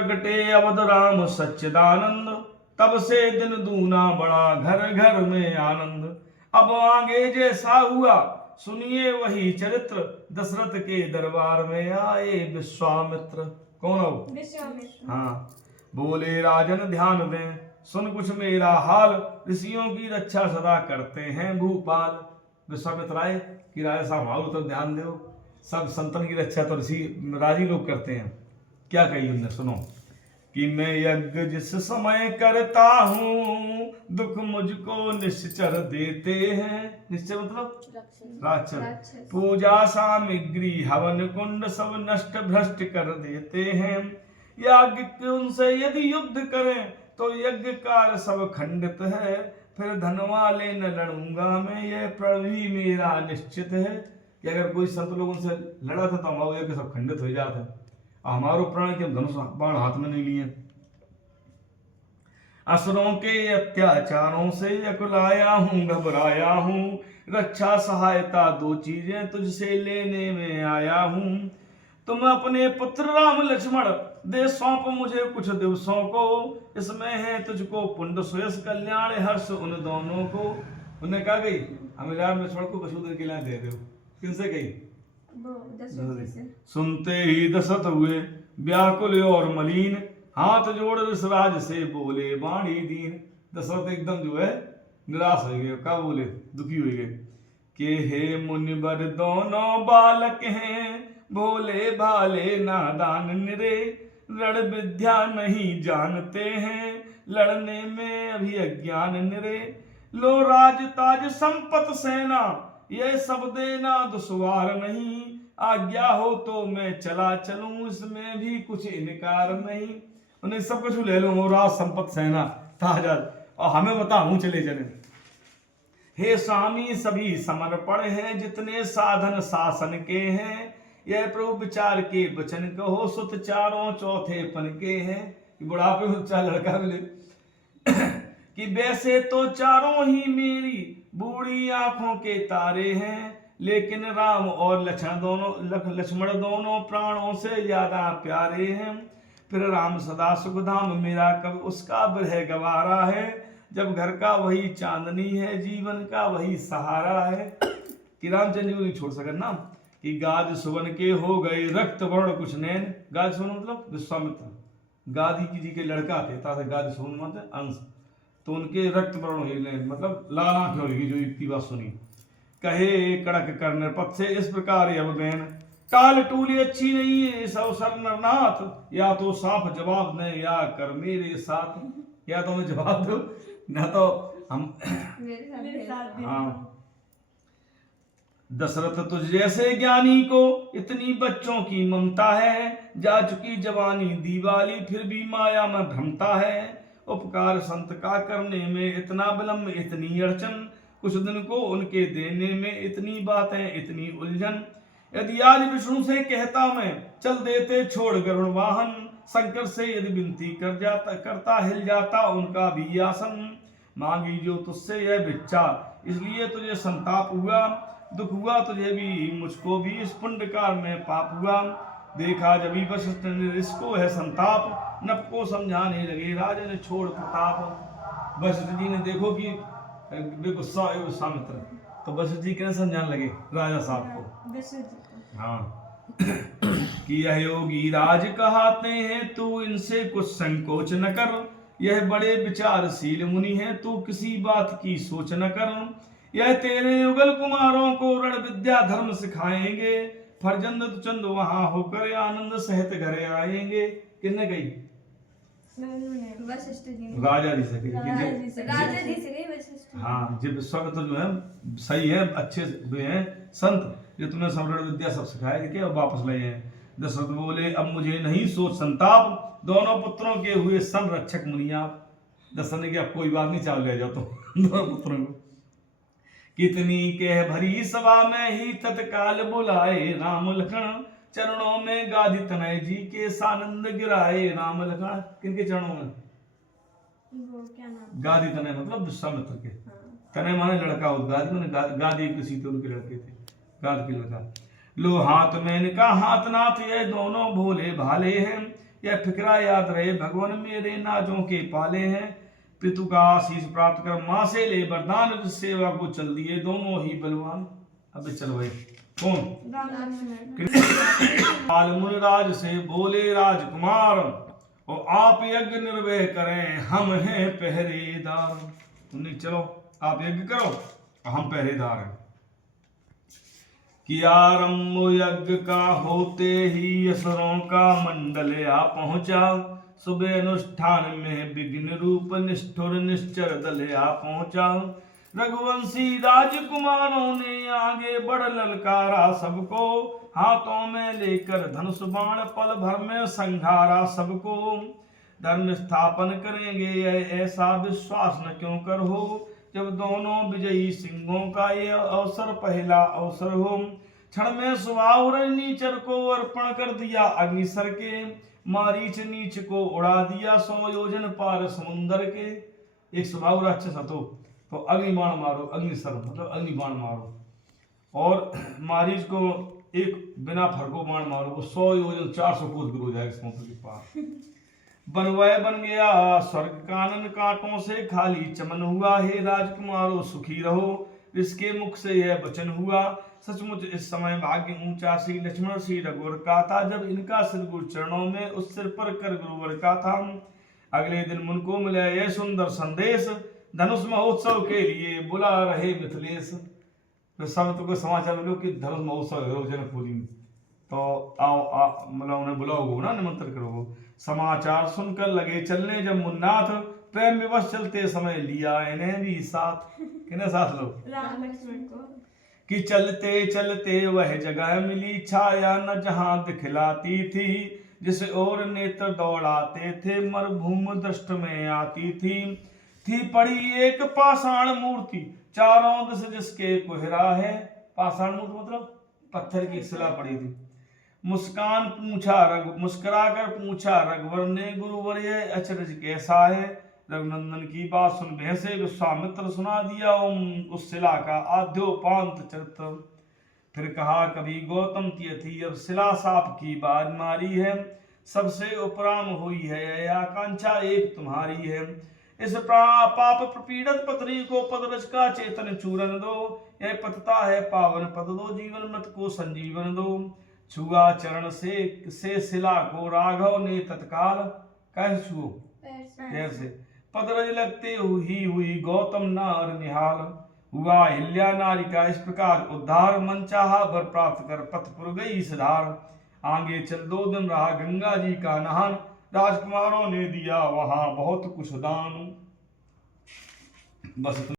प्रगटे अवध राम सच्चिदानंद, तब से दिन दूना बढ़ा घर घर में आनंद। अब आगे जैसा हुआ सुनिए वही चरित्र, दशरथ के दरबार में आए विश्वामित्र। कौन हो? विश्वामित्र। हाँ, बोले राजन ध्यान दें, सुन कुछ मेरा हाल, ऋषियों की रक्षा सदा करते हैं भूपाल। विश्वामित्र आए कि राजा साहब आओ तो ध्यान दो, सब संतन की रक्षा तो ऋषि राजी लोग करते हैं। क्या कही उनने, सुनो कि मैं यज्ञ जिस समय करता हूँ, दुख मुझको निश्चर देते हैं। निश्चय मतलब राक्षस। पूजा सामग्री हवन कुंड सब नष्ट भ्रष्ट कर देते हैं। याज्ञ उनसे यदि युद्ध करें तो यज्ञ कार्य सब खंडित है। फिर धन वाले न लड़ूंगा मैं, यह प्रण भी मेरा निश्चित है। कि अगर कोई संत लोगों से लड़ा था तो हमारा यज्ञ सब खंडित हो जाता है। हमारो प्रण के धनुष बाण हाथ में नहीं लिए। असुरों के अत्याचारों से अकुलाया हूँ, घबराया हूँ, रक्षा सहायता दो चीजें तुझसे लेने में आया हूँ। तुम अपने पुत्र राम लक्ष्मण दे सौंप मुझे कुछ दिवसों को, इसमें है तुझको पुण्य सुयश कल्याण हर्ष उन दोनों को। उन्हें कहा गई हमें राम लक्ष्मण को कुछ दिन के लिए दे दो। किनसे कही? सुनते ही दशरथ हुए व्याकुल और मलिन, हाथ जोड़ ऋषराज से बोले वाणी दीन। दशरथ एकदम जो है निराश हो गए। क्या बोले? दुखी हो गए कि हे मुनिवर दोनों बालक हैं, भोले भाले नादान निरे, रण विद्या नहीं जानते हैं, लड़ने में अभी अज्ञान निरे। लो राज ताज संपत सेना, ये सब देना दुश्वार नहीं, आज्ञा हो तो मैं चला चलूं, इसमें भी कुछ इनकार नहीं। उन्हें सब कुछ ले लो, राज संपत सेना ताजा, और हमें बता हम चले चले। हे स्वामी सभी समर्पण हैं, जितने साधन शासन के हैं, यह प्रभु विचार के वचन कहो, सुत चारों चौथे पन के हैं। बुढ़ापे में चार लड़का मिले कि वैसे तो चारों ही मेरी बूढ़ी आंखों के तारे हैं, लेकिन राम और लक्ष्मण दोनों प्राणों से ज्यादा प्यारे हैं। फिर राम सदा सुखधाम मेरा कब उसका विरह गवारा है, जब घर का वही चांदनी है, जीवन का वही सहारा है। कि रामचंद्र जी को नहीं छोड़ सकते ना। कि गाद सुवन के हो गए रक्त वर्ण कुछ नैन। गाद सुवन मतलब विश्वामित्र, गादी की जी के लड़का थे, तासे गाद सुवन मतलब अंश, तो उनके रक्त वर्ण हुए मतलब लाल आंखें होगी। जो इतनी बात सुनी कहे कड़क करने पथ से इस प्रकार अब बहन, टाल टूली अच्छी नहीं है इस अवसर नरनाथ, या तो साफ जवाब दें या कर मेरे साथ। या तो हमें जवाब दो ना तो हम मेरे साथ। हाँ। दशरथ तुझ जैसे ज्ञानी को इतनी बच्चों की ममता है, जा चुकी जवानी दीवाली फिर भी माया में भ्रमता है। उपकार संत का करने में इतना विलंब इतनी अड़चन, कुछ दिन को उनके देने में इतनी बातें इतनी उलझन। यदि आज विष्णु से कहता मैं चल देते छोड़ गरुड़ वाहन, शंकर से यदि विनती करता हिल जाता उनका भी आसन। मांगी जो तुझसे यह भिक्षा इसलिए तुझे संताप हुआ, दुख हुआ तुझे भी मुझको भी इस पुण्यकार में पाप हुआ। देखा जब वशिष्ठ ने इसको है संताप, नप को समझाने लगे राजा ने छोड़ प्रताप। वशिष्ठ जी ने देखो कि गुस्सा है विश्वामित्र, तो वशिष्ठ जी कैसे समझाने लगे राजा साहब को। हाँ कि यह योगी राज कहते हैं, तू इनसे कुछ संकोच न कर, यह बड़े विचारशील मुनि हैं, तू किसी बात की सोच न कर। यह तेरे युगल कुमारों को रण विद्या धर्म सिखाएंगे, फरजंद चंद वहां होकर आनंद सहित घरे आएंगे। किसने कही? वशिष्ठ जी ने। राजा जी से कही। राजा जी से कही वशिष्ठ। हाँ, जब विश्वामित्र जो है सही है, अच्छे हुए हैं संत, जो तुमने समरण विद्या सब सिखाए थे और वापस लाए हैं। दशरथ बोले अब मुझे नहीं सोच संताप, दोनों पुत्रों के हुए संरक्षक मुनि आप। दशरथ ने कहा कोई बात नहीं, चाल ले जाओ तो दोनों पुत्रों को। कितनी कह भरी सभा में ही तत्काल बुलाए राम लखन, चरणों में गादी तनय जी के सानंद गिराए राम लखन। किनके चरणों में? वो क्या नाम? गादी तनय मतलब विश्वामित्र के। तनय माने लड़का हो, गादी माने गादी किसी थे उनके लड़के थे, गाद के लड़का। लो हाथ में इनका हाथ नाथ, ये दोनों भोले भाले हैं, यह फिक्रा याद रहे भगवान मेरे नाजों के पाले हैं। पितु का आशीष प्राप्त कर माँ से ले वरदान, जिस सेवा को चल दिए दोनों ही बलवान। अब चल भाई कौन काल मुनिराज से बोले राजकुमार, और आप यज्ञ निर्वह करें हम हैं पहरेदार। नहीं चलो आप यज्ञ करो और हम पहरेदार हैं। कि आरंभ यज्ञ का होते ही असुरों का मंडल आ पहुंचा, सुबह अनुष्ठान में विघ्न रूप निष्ठुर निश्चर दल आ पहुंचा। रघुवंशी राजकुमारों ने आगे बढ़ ललकारा सबको, हाथों में लेकर धनुष बाण पल भर में संघारा सबको। धर्म स्थापन करेंगे ऐसा विश्वास न क्यों कर हो, जब दोनों विजयी सिंहों का ये अवसर पहला अवसर हो। क्षण में सुबाहुर नीचर को अर्पण कर दिया अग्निसर के, मारीच नीच को उड़ा दिया 100 योजन पार समुंदर के। एक सुबाहुर राक्षस હતો तो अग्निबाण मारो, अग्निसर मतलब अग्निबाण मारो, और मारीच को एक बिना फरको बाण मारो, वो 100 योजन 400 कोस दूर हो जाएगा समुद्र के पार। बनवय बन गया स्वर्ग कानन, कांटों से खाली चमन हुआ। हे राजकुमारों सुखी रहो, इसके मुख से यह वचन हुआ। सचमुच इस समय भाग्य ऊंचा, श्री लक्ष्मण श्री रघुवर का था। जब इनका सिर गुरु चरणों में उस सिर पर कर गुरुवर का था। अगले दिन मुन को मिला यह सुंदर संदेश, धनुष महोत्सव के लिए बुला रहे मिथिलेश। तो सब तो समाचार मिलो कि धनुष महोत्सव है जनकपुरी में, तो आओ मतलब उन्हें बुलाओगे ना, निमंत्रण करोगे। समाचार सुनकर लगे चलने जब मुन्नाथ, प्रेम विवश चलते समय लिया इन्हें भी साथ। किन्हें साथ लो? राम लक्ष्मण को। कि चलते चलते वह जगह मिली, छाया न जहां दिखलाती थी। जिस ओर नेत्र दौड़ाते थे, मरुभूमि दृष्ट में आती थी पड़ी एक पाषाण मूर्ति, चारों दिश जिसके कोहरा है। पाषाण मूर्ति मतलब पत्थर की शिला पड़ी थी। मुस्कुराकर पूछा रघुवर ने, गुरुवर ये अचरज कैसा है। रघुनंदन की बात सुन भैंसे विश्वामित्र सुना दिया उस शिला का आद्योपांत चरित्र। फिर कहा कभी गौतम तीर्थी अब शिला साप की बात मारी है, सबसे उपराम हुई है आकांक्षा एक तुम्हारी है। इस पाप प्रपीड़ित पत्नी को पदरज का चेतन चूरन दो, यह पतता है पावन पद दो, जीवन मृत को संजीवन दो। छुआ चरण से शिला को राघव ने तत्काल, कैसे छुओ? पैर से। पदरज लगते हुई गौतम नार निहाल, हुआ हिल्या नारी का इस प्रकार उद्धार। मन चाहा वर प्राप्त कर पथपुर गई सिधार। आगे चल 2 दिन रहा गंगा जी का नहान, राजकुमारों ने दिया वहां बहुत कुछ दान। बस